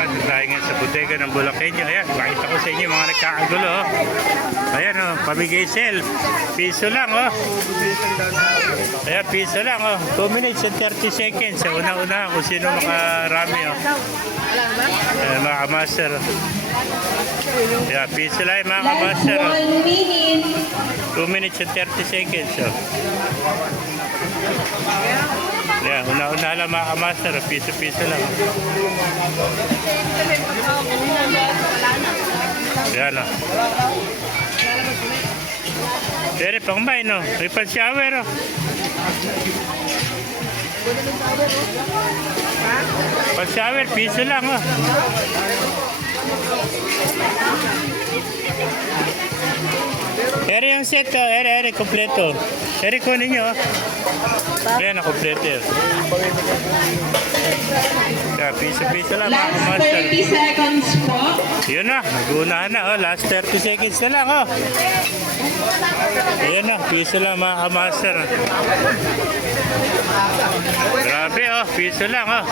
tayo ngayon sa bodega ng Bulakenyo. Ayan, makita ko sa inyo mga nagkakagulo. Oh. Ayan, oh, pamigay sale. Piso lang, oh. Ayan, piso lang, oh. 2 minutes and 30 seconds. So, una-una kung sino makarami, oh. Ayan, mga kamaster. Ayan, piso lang, mga kamaster, oh. 2 minutes and 30 seconds, oh. Ayan, una-una lang mga kamaster, oh. Piso-piso lang, oh. Ayan, oh. Pero pangmay, no? Ripple shower, oh. Pag-shower, piso lang, oh. Eri yung set, oh. Eri, kompleto. Eri, kunin nyo, oh. Ayan, kompleto, oh. Kaya, piso-piso lang, mga Last kamaster. 30 seconds po. Yun na, nag-unahan na, oh. Last 30 seconds na lang, oh. Ayan na, piso lang, mga kamaster. Grabe, oh. Piso lang, oh.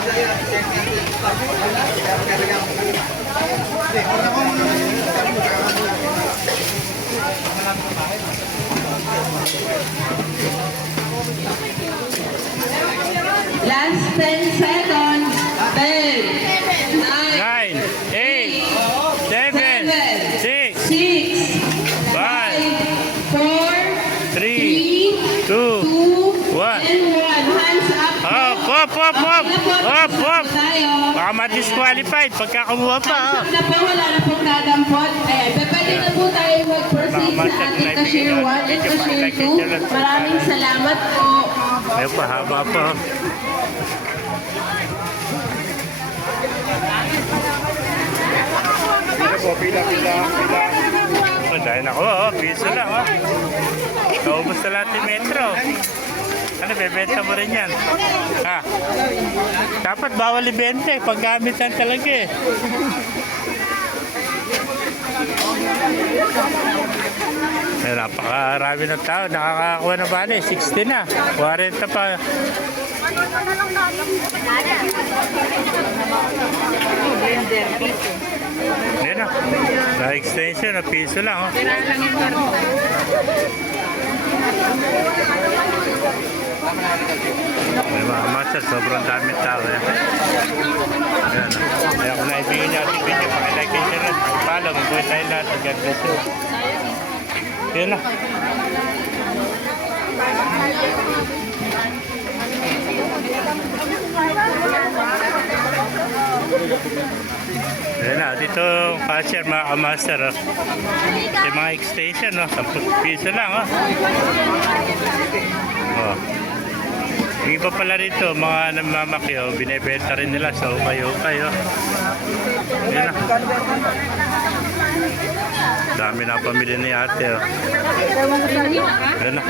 Last 10 seconds. 10, 9, 9, 8, 7, 6, 6, 5, 4, 3, 2, 1. and 1. Hands up. Hop! Hop! Tayo. Baka ma-disqualified pagka kumuha pa, oh. Hands up na po, wala na pong kadampot. Ayan, pwede na po tayo mag-proceed sa ating cashier 1 and cashier 2. Maraming salamat po. Ayun pa, haba pa, oh. Pila. Oh, dahil ako, oh. Piso lang, oh. Naubos na lahat yung metro. Ano, bebenta mo rin yan? Ha? Dapat bawal ibenta, eh. Paggamitan talaga, eh. Eh, napakarami ng tao. Nakakakuha na ba? 60 na. 40 pa. Yan na. Na-extension na piso lang, oh. May mga master, sobrang dami tao, eh. Ayan, oh. Kaya kung naibigyan niyo ating video, pakilike kayo siya rin. Pagpalo, magbuhay tayo lahat. God bless you. Yan na. Ayan na, dito cashier mga kamaster, oh. Yung mga extension, oh. 10 piso lang, oh. Oh. Yung iba pala rito, mga namamakyo, binibenta rin nila sa ukay-ukay, oh. Ayan na. Dami na pamilya ni ate, oh. Ayan na.